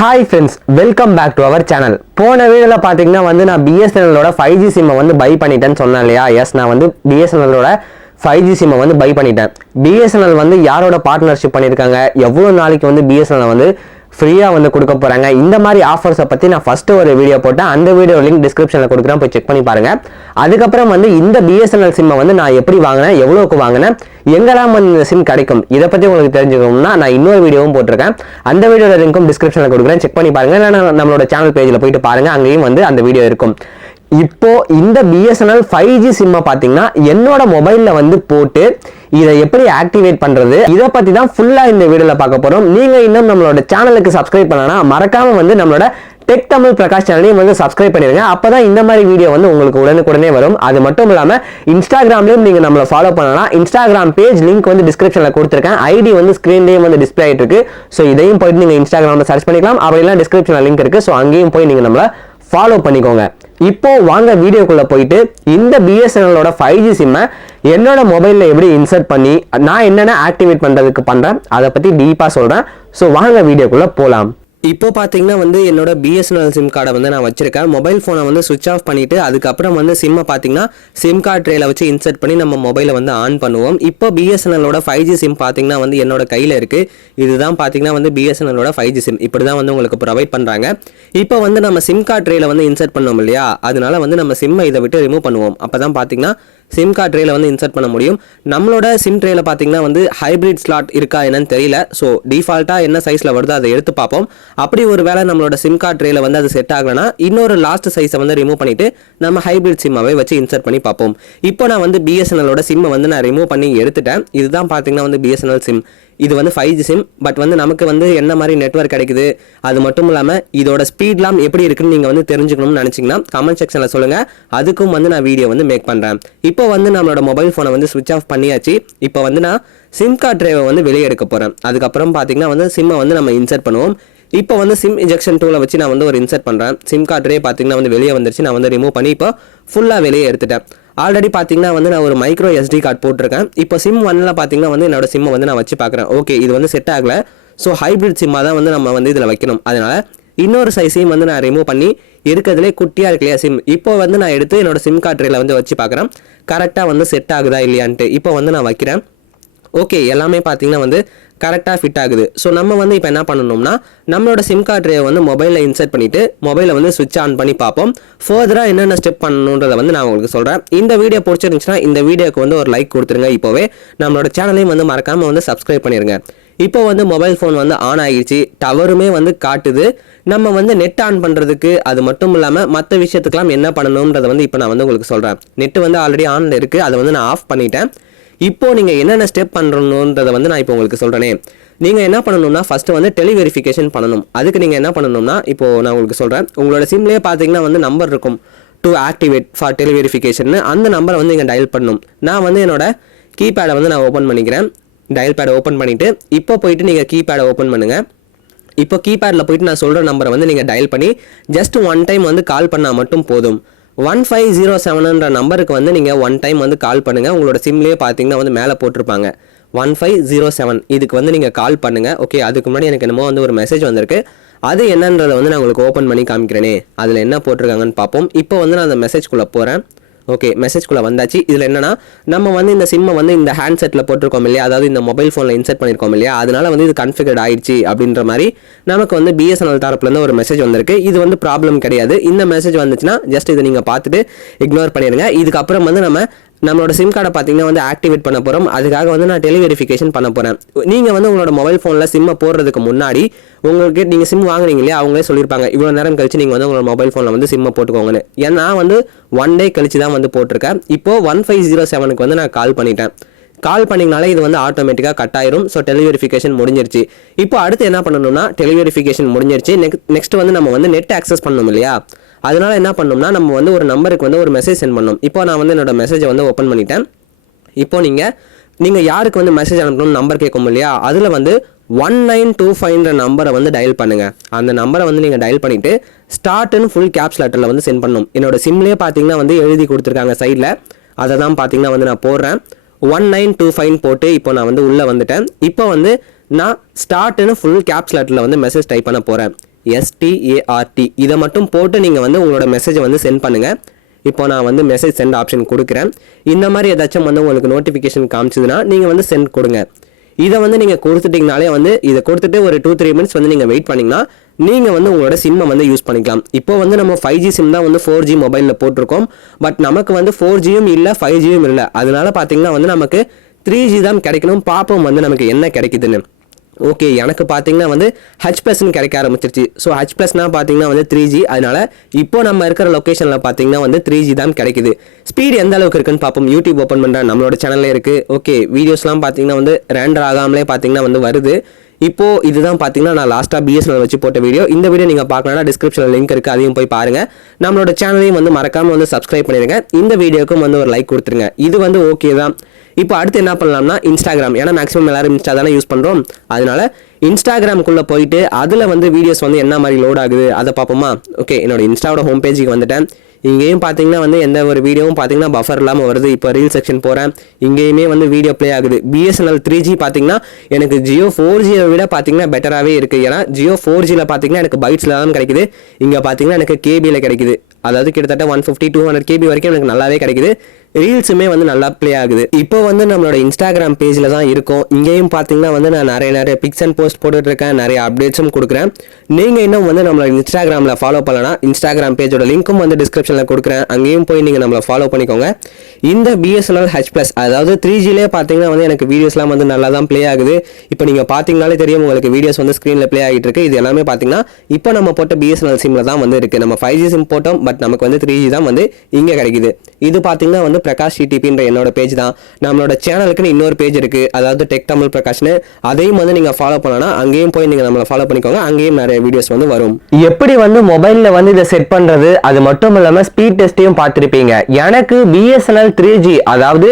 Hi friends, welcome back to our channel. போன வீடியோவில் பார்த்தீங்கன்னா நான் பிஎஸ்என்எல்லோட 5G சிம்மை பை பண்ணிட்டேன்னு சொன்னேன் இல்லையா? எஸ், நான் பிஎஸ்என்எல்லோட 5G சிம்மை பை பண்ணிட்டேன். பிஎஸ்என்எல் யாரோட பார்ட்னர்ஷிப் பண்ணியிருக்காங்க, எவ்வளோ நாளைக்கு பிஎஸ்என்எல் ஃப்ரீயாக கொடுக்க போகிறாங்க, இந்த மாதிரி ஆஃபர்ஸை பற்றி நான் ஃபஸ்ட்டு ஒரு வீடியோ போட்டேன். அந்த வீடியோ லிங்க் டிஸ்கிரிப்ஷனில் கொடுக்குறேன், போய் செக் பண்ணி பாருங்கள். அதுக்கப்புறம் இந்த பிஎஸ்என்எல் சிம்மை நான் எப்படி வாங்கினேன், எவ்வளோக்கு வாங்கினேன், எங்கெல்லாம் இந்த சிம் கிடைக்கும், இதை பற்றி உங்களுக்கு தெரிஞ்சுக்கணும்னா நான் இன்னொரு வீடியோவும் போட்டிருக்கேன். அந்த வீடியோட லிங்க்கும் டிஸ்கிரிப்ஷனில் கொடுக்குறேன், செக் பண்ணி பாருங்கள். இல்லைனா நம்மளோட சேனல் பேஜில் போயிட்டு பாருங்கள், அங்கேயும் அந்த வீடியோ இருக்கும். இப்போ இந்த பிஎஸ்என்எல் 5G சிம்மை பார்த்தீங்கன்னா என்னோட மொபைலில் போட்டு இதை எப்படி ஆக்டிவேட் பண்றது, இதை பத்தி தான் ஃபுல்லா இந்த வீடியோல பார்க்க போறோம். நீங்க இன்னும் நம்மளோட சேனலுக்கு சப்ஸ்கிரைப் பண்ணலனா மறக்காம நம்மளோட டெக் தமிழ் பிரகாஷ் சேனலையும் சப்ஸ்கிரைப் பண்ணிருங்க. அப்பதான் இந்த மாதிரி வீடியோ உங்களுக்கு உடனுக்குடனே வரும். அது மட்டும் இல்லாம இன்ஸ்டாகிராம்லயும் நீங்க நம்மள ஃபாலோ பண்ணலாம். இன்ஸ்டாகிராம் பேஜ் லிங்க் டிஸ்கிரிப்ஷன்ல கொடுத்திருக்கேன். ஐடி ஸ்கிரீன்லயும் டிஸ்ப்ளே ஆயிட்டு இருக்கு. ஸோ இதையும் போயிட்டு நீங்க இன்ஸ்டாகிராம்ல சர்ச் பண்ணிக்கலாம். அப்படிலாம் டிஸ்கிரிப்ஷன்ல லிங்க் இருக்கு. ஸோ அங்கேயும் போய் நீங்க நம்மள ஃபாலோ பண்ணிக்கோங்க. இப்போ வாங்க வீடியோக்குள்ள போயிட்டு இந்த பிஎஸ்என்எல்லோட 5G சிம்மை என்னோட மொபைல்ல எப்படி இன்சர்ட் பண்ணி நான் என்னென்ன ஆக்டிவேட் பண்றதுக்கு பண்றேன், அதை பத்தி டீப்பா சொல்றேன். ஸோ வாங்க வீடியோக்குள்ள போலாம். இப்போ பார்த்தீங்கன்னா என்னோட பிஎஸ்என்எல் சிம் கார்டை நான் வச்சிருக்கேன். மொபைல் ஃபோனை சுவிச் ஆஃப் பண்ணிட்டு அதுக்கப்புறம் சிம்மை பார்த்தீங்கன்னா சிம் கார்டு ட்ரேல வச்சு இன்சர்ட் பண்ணி நம்ம மொபைலை ஆன் பண்ணுவோம். இப்போ பிஎஸ்என்எல்லோட 5G சிம் பார்த்தீங்கன்னா என்னோட கையில் இருக்கு. இதுதான் பார்த்தீங்கன்னா பிஎஸ்என்எல்லோட 5G சிம் இப்படி தான் உங்களுக்கு ப்ரொவைட் பண்ணுறாங்க. இப்போ நம்ம சிம் கார்டு ட்ரேல இன்சர்ட் பண்ணோம் இல்லையா, அதனால நம்ம சிம்மை இதை விட்டு ரிமூவ் பண்ணுவோம். அப்போ தான் பார்த்தீங்கன்னா சிம் கார்டு ட்ரேல இன்சர்ட் பண்ண முடியும். நம்மளோட சிம் ட்ரேல பார்த்தீங்கன்னா ஹைபிரிட் ஸ்லாட் இருக்கா என்னன்னு தெரியல. ஸோ டிஃபால்ட்டாக என்ன சைஸில் வருதோ அதை எடுத்து பார்ப்போம். அப்படி ஒரு வேளை நம்மளோட சிம் கார்டு ட்ரேல அது செட் ஆகலைன்னா இன்னொரு லாஸ்ட் சைஸை ரிமூவ் பண்ணிட்டு நம்ம ஹைபிரிட் சிம்மாவே வச்சு இன்சர்ட் பண்ணி பார்ப்போம். இப்போ நான் பிஎஸ்என்எல்லோட சிம்மை நான் ரிமூவ் பண்ணி எடுத்துட்டேன். இதுதான் பார்த்தீங்கன்னா பிஎஸ்என்எல் சிம். இது 5G சிம். பட் நமக்கு என்ன மாதிரி நெட்வொர்க் கிடைக்குது, அது மட்டும் இல்லாமல் இதோட ஸ்பீட்லாம் எப்படி இருக்குன்னு நீங்கள் தெரிஞ்சுக்கணும்னு நினச்சிங்கன்னா கமெண்ட் செக்ஷனில் சொல்லுங்கள். அதுக்கும் நான் வீடியோ மேக் பண்ணுறேன். இப்போ நம்மளோட மொபைல் ஃபோனை சுவிச் ஆஃப் பண்ணியாச்சு. இப்போ நான் சிம் கார்டு ட்ரேவை வெளியே எடுக்க போகிறேன். அதுக்கப்புறம் பார்த்தீங்கன்னா சிம்மை நம்ம இன்சர்ட் பண்ணுவோம். இப்போ சிம் இன்ஜெக்ஷன் டூலை வச்சு நான் ஒரு இன்சர்ட் பண்ணுறேன். சிம் கார்டு ட்ரே பார்த்தீங்கன்னா வெளியே வந்துருச்சு. நான் ரிமூவ் பண்ணி இப்போ ஃபுல்லாக வெளியே எடுத்துட்டேன். ஆல்ரெடி பார்த்தீங்கன்னா நான் ஒரு மைக்ரோ SD கார்டு போட்டிருக்கேன். இப்போ சிம் 1ல் பார்த்தீங்கன்னா என்னோட சிம்மை நான் வச்சு பார்க்குறேன். ஓகே, இது செட் ஆகலை. ஸோ ஹைப்ரிட் சிம்மாக தான் நம்ம இதில் வைக்கணும். அதனால் இன்னொரு சைஸையும் நான் ரிமூவ் பண்ணி இருக்கிறதுலே குட்டியாக இருக்கு இல்லையா சிம், இப்போ நான் எடுத்து என்னோட சிம் கார்டு ட்ரேல வச்சு பார்க்குறேன். கரெக்டாக செட் ஆகுதா இல்லையான்ட்டு. இப்போ நான் வைக்கிறேன். ஓகே, எல்லாமே பார்த்தீங்கன்னா கரெக்டாக ஃபிட் ஆகுது. ஸோ நம்ம இப்போ என்ன பண்ணணும்னா நம்மளோட சிம் கார்டு ட்ரேவை மொபைலில் இன்சர்ட் பண்ணிவிட்டு மொபைலை சுவிட்ச் ஆன் பண்ணி பார்ப்போம். ஃபர்தராக என்னென்ன ஸ்டெப் பண்ணணுன்றதை நான் உங்களுக்கு சொல்கிறேன். இந்த வீடியோ பிடிச்சிருந்துச்சுன்னா இந்த வீடியோக்கு ஒரு லைக் கொடுத்துருங்க. இப்போவே நம்மளோட சேனலையும் மறக்காமல் சப்ஸ்கிரைப் பண்ணிடுங்க. இப்போ மொபைல் ஃபோன் ஆன் ஆகிடுச்சு. டவருமே காட்டுது. நம்ம நெட் ஆன் பண்ணுறதுக்கு அது மட்டும் இல்லாமல் மற்ற விஷயத்துக்கெல்லாம் என்ன பண்ணணுன்றதை இப்போ நான் உங்களுக்கு சொல்கிறேன். நெட்டு ஆல்ரெடி ஆனில் இருக்குது. அதை நான் ஆஃப் பண்ணிட்டேன். இப்போ நீங்கள் என்னென்ன ஸ்டெப் பண்ணுறணுன்றதை நான் இப்போ உங்களுக்கு சொல்கிறேனே. நீங்கள் என்ன பண்ணணும்னா ஃபஸ்ட்டு டெலிவெரிஃபிகேஷன் பண்ணணும். அதுக்கு நீங்கள் என்ன பண்ணணும்னா இப்போ நான் உங்களுக்கு சொல்கிறேன். உங்களோட சிம்லேயே பார்த்தீங்கன்னா நம்பர் இருக்கும், டு ஆக்டிவேட் ஃபார் டெலிவெரிஃபிகேஷன். அந்த நம்பரை நீங்கள் டயல் பண்ணணும். நான் என்னோட கீபேடை நான் ஓப்பன் பண்ணிக்கிறேன். டயல் பேடை ஓப்பன் பண்ணிவிட்டு இப்போ போயிட்டு நீங்கள் கீபேடை ஓப்பன் பண்ணுங்கள். இப்போ கீபேடில் போயிட்டு நான் சொல்கிற நம்பரை நீங்கள் டயல் பண்ணி ஜஸ்ட் ஒன் டைம் கால் பண்ணால் மட்டும் போதும். 1507ன்ற நம்பருக்கு நீங்கள் ஒன் டைம் கால் பண்ணுங்கள். உங்களோட சிம்லேயே பார்த்தீங்கன்னா மேலே போட்டிருப்பாங்க 1507. இதுக்கு நீங்கள் கால் பண்ணுங்கள். ஓகே, அதுக்கு முன்னாடி எனக்கு என்னமோ ஒரு மெசேஜ் வந்திருக்கு. அது என்னன்றதை நான் உங்களுக்கு ஓப்பன் பண்ணி காமிக்கிறேனே. அதில் என்ன போட்டிருக்காங்கன்னு பார்ப்போம். இப்போ நான் அந்த மெசேஜ்குள்ளே போகிறேன். ஓகே, மெசேஜ்குள்ளே வந்தாச்சு. இதில் என்னன்னா நம்ம இந்த சிம்மை இந்த ஹேண்ட்செட்டில் போட்டிருக்கோம் இல்லையா, அதாவது இந்த மொபைல் ஃபோனில் இன்சர்ட் பண்ணியிருக்கோம் இல்லையா, அதனால இது கன்ஃபிகர்ட் ஆயிடுச்சு அப்படின்ற மாதிரி நமக்கு பிஎஸ்என்எல் தரப்புலேருந்து ஒரு மெசேஜ் வந்திருக்கு. இது ப்ராப்ளம் கிடையாது. இந்த மெசேஜ் வந்துச்சுன்னா ஜஸ்ட் இதை நீங்கள் பார்த்துட்டு இக்னோர் பண்ணிடுங்க. இதுக்கப்புறம் நம்மளோட சிம் கார்டை பார்த்தீங்கன்னா ஆக்டிவேட் பண்ண போகிறோம். அதுக்காக நான் டெலிவெரிஃபிகேஷன் பண்ண போகிறேன். நீங்கள் உங்களோட மொபைல் ஃபோனில் சிம்மை போடுறதுக்கு முன்னாடி உங்களுக்கு நீங்கள் சிம் வாங்குறீங்க இல்லையா, அவங்களே சொல்லியிருப்பாங்க இவ்வளோ நேரம் கழிச்சு நீங்கள் உங்களோட மொபைல் ஃபோனில் சிம்மை போட்டுக்கோங்கன்னு. ஏன்னா ஒன் டே கழிச்சு தான் போட்டிருக்கேன். இப்போது 1507க்கு நான் கால் பண்ணிட்டேன். கால் பண்ணிங்கனாலே இது ஆட்டோமேட்டிக்காக கட் ஆயிரும். ஸோ டெலிவெரிஃபிகேஷன் முடிஞ்சிருச்சு. இப்போ அடுத்து என்ன பண்ணணும்னா டெலிவெரிஃபிகேஷன் முடிஞ்சிருச்சு. நெக்ஸ்ட் நம்ம நெட் ஆக்சஸ் பண்ணணும் இல்லையா, அதனால என்ன பண்ணணும்னா நம்ம ஒரு நம்பருக்கு ஒரு மெசேஜ் சென்ட் பண்ணணும். இப்போ நான் என்னோட மெசேஜை ஓப்பன் பண்ணிட்டேன். இப்போ நீங்கள் யாருக்கு மெசேஜ் அனுப்பணும் நம்பர் கேட்கும் இல்லையா, அதில் 1925ன்ற நம்பரை டயல் பண்ணுங்கள். அந்த நம்பரை நீங்கள் டயல் பண்ணிவிட்டு ஸ்டார்ட்னு ஃபுல் கேப்ஸ் லெட்டரில் சென்ட் பண்ணணும். என்னோட சிம்லேயே பார்த்தீங்கன்னா எழுதி கொடுத்துருக்காங்க சைடில். அதை தான் பார்த்தீங்கன்னா நான் போடுறேன். 1925 போட்டு இப்போ நான் உள்ளே வந்துட்டேன். இப்போ நான் ஸ்டார்ட்னு ஃபுல் கேப்ஸ் லெட்டரில் மெசேஜ் டைப் பண்ண போகிறேன். START இதை மட்டும் போட்டு நீங்கள் வந்து உங்களோட மெசேஜை வந்து சென்ட் பண்ணுங்கள். இப்போ நான் வந்து மெசேஜ் சென்ட் ஆப்ஷன் கொடுக்குறேன். இந்த மாதிரி ஏதாச்சும் வந்து உங்களுக்கு நோட்டிஃபிகேஷன் காமிச்சதுன்னா நீங்கள் வந்து சென்ட் கொடுங்க. இதை வந்து நீங்கள் கொடுத்துட்டிங்கனாலே வந்து இதை கொடுத்துட்டு ஒரு 2-3 மினிட்ஸ் வந்து நீங்கள் வெயிட் பண்ணிங்கன்னா நீங்கள் வந்து உங்களோட சிம்மை வந்து யூஸ் பண்ணிக்கலாம். இப்போ வந்து நம்ம 5G சிம் தான் வந்து 4G மொபைலில் போட்டிருக்கோம். பட் நமக்கு வந்து 4Gயும் இல்லை 5Gயும் இல்லை. அதனால பார்த்தீங்கன்னா வந்து நமக்கு 3G தான் கிடைக்கணும். பார்ப்போம் வந்து நமக்கு என்ன கிடைக்குதுன்னு. ஓகே, எனக்கு பார்த்தீங்கன்னா வந்து H+ன்னு கிடைக்க ஆரம்பிச்சிருச்சு. ஸோ H+னா பார்த்தீங்கன்னா வந்து 3G. அதனால இப்போ நம்ம இருக்கிற லொக்கேஷனில் பார்த்தீங்கன்னா வந்து 3G தான் கிடைக்குது. ஸ்பீடு எந்த அளவுக்கு இருக்குன்னு பார்ப்போம். யூடியூப் ஓப்பன் பண்ணுறேன், நம்மளோட சேனலில் இருக்குது. ஓகே, வீடியோஸ்லாம் பார்த்தீங்கன்னா வந்து ரெண்டர் ஆகாமலே பார்த்தீங்கன்னா வந்து வருது. இப்போது இதுதான் பார்த்தீங்கன்னா நான் லாஸ்ட்டாக BSNL வச்சு போட்ட வீடியோ. இந்த வீடியோ நீங்கள் பார்க்கணும்னா டிஸ்கிரிப்ஷனில் லிங்க் இருக்குது, அதையும் போய் பாருங்கள். நம்மளோட சேனலையும் வந்து மறக்காமல் வந்து சப்ஸ்கிரைப் பண்ணிடுங்க. இந்த வீடியோக்கும் வந்து ஒரு லைக் கொடுத்துருங்க. இது வந்து ஓகே தான். இப்போ அடுத்து என்ன பண்ணலாம்னா இன்ஸ்டாகிராம், ஏன்னா மேக்ஸிமம் எல்லாரும் இன்ஸ்டா தானே யூஸ் பண்ணுறோம். அதனால இன்ஸ்டாகிராமுக்குள்ளே போயிட்டு அதில் வந்து வீடியோஸ் வந்து என்ன மாதிரி லோட் ஆகுது அதை பார்ப்போமா. ஓகே, என்னோட இன்ஸ்டாவோட ஹோம் பேஜுக்கு வந்துட்டேன். இங்கேயும் பார்த்தீங்கன்னா வந்து எந்த ஒரு வீடியோவும் பார்த்தீங்கன்னா பஃபர் இல்லாமல் வருது. இப்போ ரீல் செக்ஷன் போகிறேன், இங்கேயுமே வந்து வீடியோ ப்ளே ஆகுது. BSNL 3G பார்த்தீங்கன்னா எனக்கு ஜியோ 4Gயை விட பார்த்தீங்கன்னா பெட்டராகவே இருக்குது. ஏன்னா ஜியோ 4Gயில் பார்த்தீங்கன்னா எனக்கு பைட்ஸில் தான் கிடைக்குது. இங்கே பார்த்தீங்கன்னா எனக்கு கேபியில் கிடைக்குது. அதாவது கிட்டத்தட்ட 150-200 KB வரைக்கும் எனக்கு நல்லாவே கிடைக்குது. ரீல்ஸுமே வந்து நல்லா ப்ளே ஆகுது. இப்போ வந்து நம்மளோட இன்ஸ்டாகிராம் பேஜில் தான் இருக்கும். இங்கேயும் பார்த்தீங்கன்னா வந்து நான் நிறைய பிக்ஸ் அண்ட் போஸ்ட் போட்டுட்ருக்கேன், நிறைய அப்டேட்ஸும் கொடுக்குறேன். நீங்கள் இன்னும் வந்து நம்மளோட இன்ஸ்டாகிராமில் ஃபாலோ பண்ணலாம். இன்ஸ்டாகிராம் பேஜோட லிங்க்கும் வந்து டிஸ்கிரிப்ஷனில் கொடுக்குறேன், அங்கேயும் போய் நீங்கள் நம்மளை ஃபாலோ பண்ணிக்கோங்க. இந்த BSNL H+, அதாவது 3Gலே பார்த்தீங்கன்னா வந்து எனக்கு வீடியோஸ்லாம் வந்து நல்லா தான் ப்ளே ஆகுது. இப்போ நீங்கள் பார்த்தீங்கனாலே தெரியும், உங்களுக்கு வீடியோஸ் வந்து ஸ்க்ரீனில் ப்ளே ஆகிட்டு இருக்கு. இது எல்லாமே பார்த்தீங்கன்னா இப்போ நம்ம போட்ட BSNL சிம்மில் தான் வந்து இருக்குது. நம்ம 5G சிம் போட்டோம், பட் நமக்கு வந்து 3G தான் வந்து இங்கே கிடைக்குது. இது பார்த்தீங்கன்னா வந்து பிரகாஷ் TTPன்ற என்னோட பேஜ் தான். நம்மளோட சேனலுக்குன்னு இன்னொரு பேஜ் இருக்குது, அதாவது டெக் தமிழ் பிரகாஷ்னு. அதையும் வந்து நீங்கள் ஃபாலோ பண்ணலாம். அங்கேயும் போய் நீங்கள் நம்மளை ஃபாலோ பண்ணிக்கோங்க, அங்கேயும் நிறைய வீடியோஸ் வந்து வரும். எப்படி வந்து மொபைலில் வந்து இதை செட் பண்ணுறது, அது மட்டும் இல்லாமல் ஸ்பீட் டெஸ்ட்டையும் பார்த்துருப்பீங்க. எனக்கு BSNL 3G அதாவது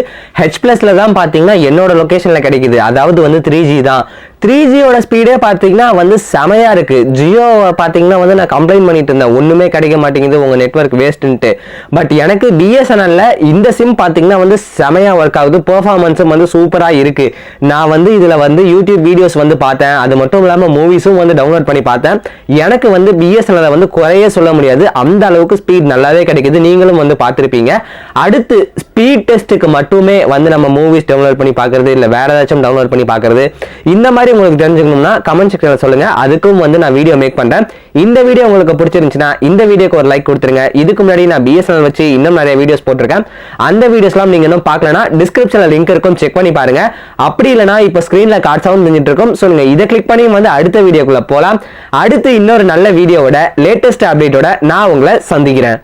H+ல தான் பார்த்தீங்கன்னா என்னோட லொக்கேஷனில் கிடைக்குது. அதாவது வந்து 3G தான். 3Gயோட ஸ்பீடே பார்த்தீங்கன்னா வந்து செமையாக இருக்குது. ஜியோ பார்த்தீங்கன்னா வந்து நான் கம்ப்ளைண்ட் பண்ணிட்டு இருந்தேன், ஒன்றுமே கிடைக்க மாட்டேங்குது, உங்கள் நெட்வொர்க் வேஸ்ட்டுன்ட்டு. பட் எனக்கு BSNL இந்த சிம் பார்த்தீங்கன்னா வந்து செமையாக ஒர்க் ஆகுது. பெர்ஃபார்மன்ஸும் வந்து சூப்பராக இருக்குது. நான் வந்து இதில் வந்து யூடியூப் வீடியோஸ் வந்து பார்த்தேன், அது மட்டும் இல்லாமல் மூவிஸும் வந்து டவுன்லோட் பண்ணி பார்த்தேன். எனக்கு வந்து BSNL வந்து குறைய சொல்ல முடியாது, அந்த அளவுக்கு ஸ்பீட் நல்லாவே கிடைக்குது. நீங்களும் வந்து பார்த்துருப்பீங்க. அடுத்து ஸ்பீட் டெஸ்ட்டுக்கு மட்டுமே வந்து நம்ம மூவிஸ் டவுன்லோட் பண்ணி பார்க்குறது, இல்லை வேறு ஏதாச்சும் டவுன்லோட் பண்ணி பார்க்குறது, இந்த மாதிரி உங்களுக்கு தெரிஞ்சுக்கணும்னா கமெண்ட் செக்ஷன்ல சொல்லுங்க, அதுக்கும் வந்து நான் வீடியோ மேக் பண்றேன். இந்த வீடியோ உங்களுக்கு பிடிச்சிருந்துச்சுன்னா இந்த வீடியோக்கு ஒரு லைக் கொடுத்துருங்க. இதுக்கு முன்னாடி நான் BSNL வச்சு இன்னும் நிறைய வீடியோஸ் போட்டிருக்கேன். அந்த வீடியோஸ்லாம் நீங்க இன்னும் பார்க்கலனா டிஸ்கிரிப்ஷன்ல லிங்க் இருக்கும், செக் பண்ணி பாருங்க. அப்படி இல்லைனா இப்போ ஸ்கிரீன்ல கார்ட் சவுண்ட் தெரிஞ்சிட்டு இருக்கும். ஸோ நீங்க இதை கிளிக் பண்ணி வந்து அடுத்த வீடியோக்குள்ள போகலாம். அடுத்து இன்னொரு நல்ல வீடியோவோட லேட்டஸ்ட் அப்டேட்டோட நான் உங்களை சந்திக்கிறேன்.